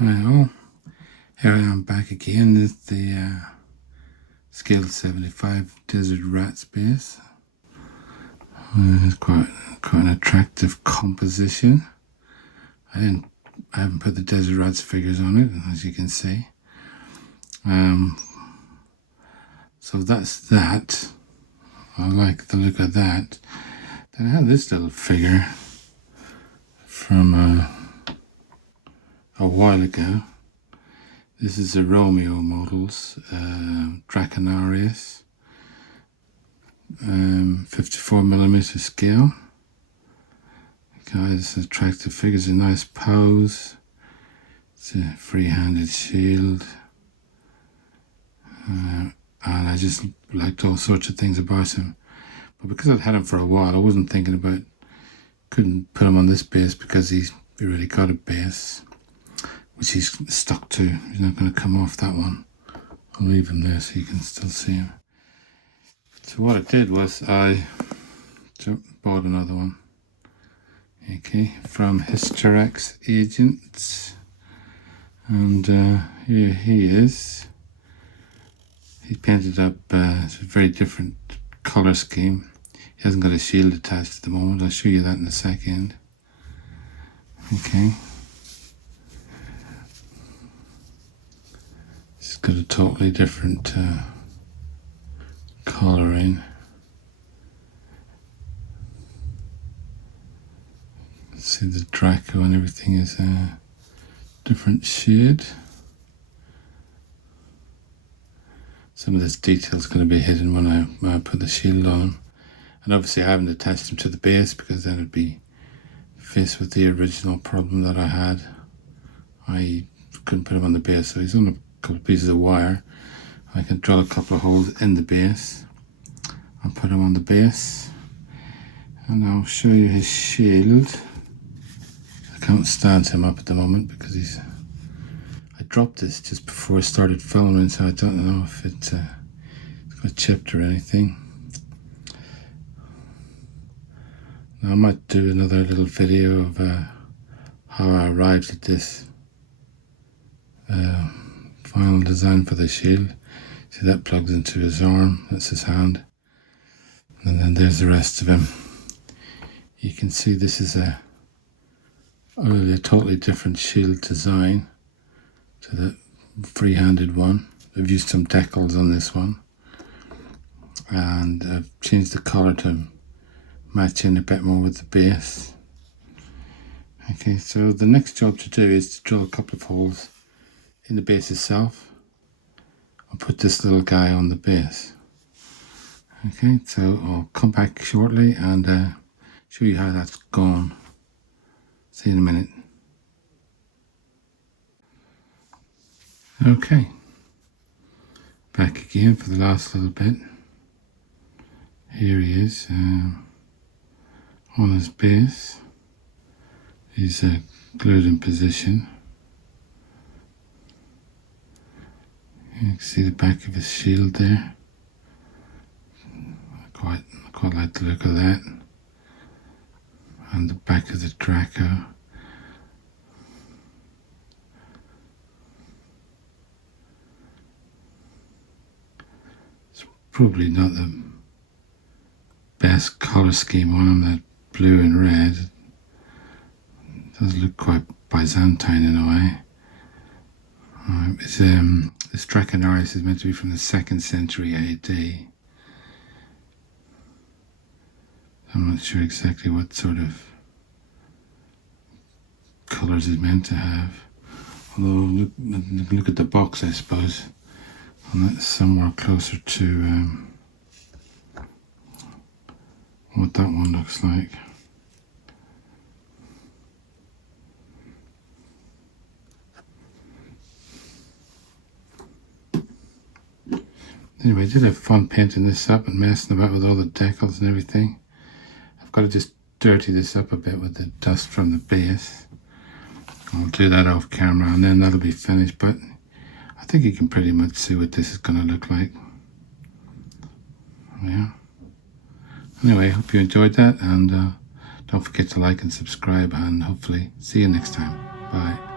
Well, here I am back again with the Scale75 Desert Rat Space. It's quite an attractive composition. I haven't put the Desert Rats figures on it, as you can see. So that's that. I like the look of that. Then I have this little figure from a while ago. This is a Romeo Models Draconarius, 54mm scale. Guys, attractive figures, a nice pose. It's a free-handed shield, and I just liked all sorts of things about him. But because I'd had him for a while, I wasn't thinking about, couldn't put him on this base because he's already got a base, which he's stuck to. He's not going to come off that one. I'll leave him there so you can still see him. So what I did was I bought another one. Okay, from Hysterex Agents. And here he is. He's painted up, it's a very different colour scheme. He hasn't got a shield attached at the moment. I'll show you that in a second. Okay. It's got a totally different colouring. See, the Draco and everything is a different shade. Some of this detail is going to be hidden when I put the shield on him. And obviously I haven't attached him to the base because then it'd be faced with the original problem that I had. I couldn't put him on the base, so he's on a couple of pieces of wire. I can drill a couple of holes in the base. I'll put him on the base, and I'll show you his shield. I can't stand him up at the moment because I dropped this just before I started filming, so I don't know if it's got chipped or anything. Now I might do another little video of how I arrived at this final design for the shield. See, that plugs into his arm, that's his hand, and then there's the rest of him. You can see this is a totally different shield design to the free-handed one. I've used some decals on this one, and I've changed the colour to match in a bit more with the base. Okay, so the next job to do is to drill a couple of holes in the base itself. I'll put this little guy on the base. Okay, so I'll come back shortly and show you how that's gone. See you in a minute. Okay, back again for the last little bit. Here he is on his base. He's glued in position. You can see the back of his shield there. I quite like the look of that. And the back of the Draco. It's probably not the best colour scheme on him, that blue and red. It does look quite Byzantine in a way. This Draconarius is meant to be from the 2nd century AD. I'm not sure exactly what sort of colours it's meant to have. Although, look at the box, I suppose. And that's somewhere closer to what that one looks like. Anyway, I did have fun painting this up and messing about with all the decals and everything. I've got to just dirty this up a bit with the dust from the base. I'll do that off camera and then that'll be finished, but I think you can pretty much see what this is going to look like. Yeah. Anyway, I hope you enjoyed that, and don't forget to like and subscribe, and hopefully see you next time. Bye.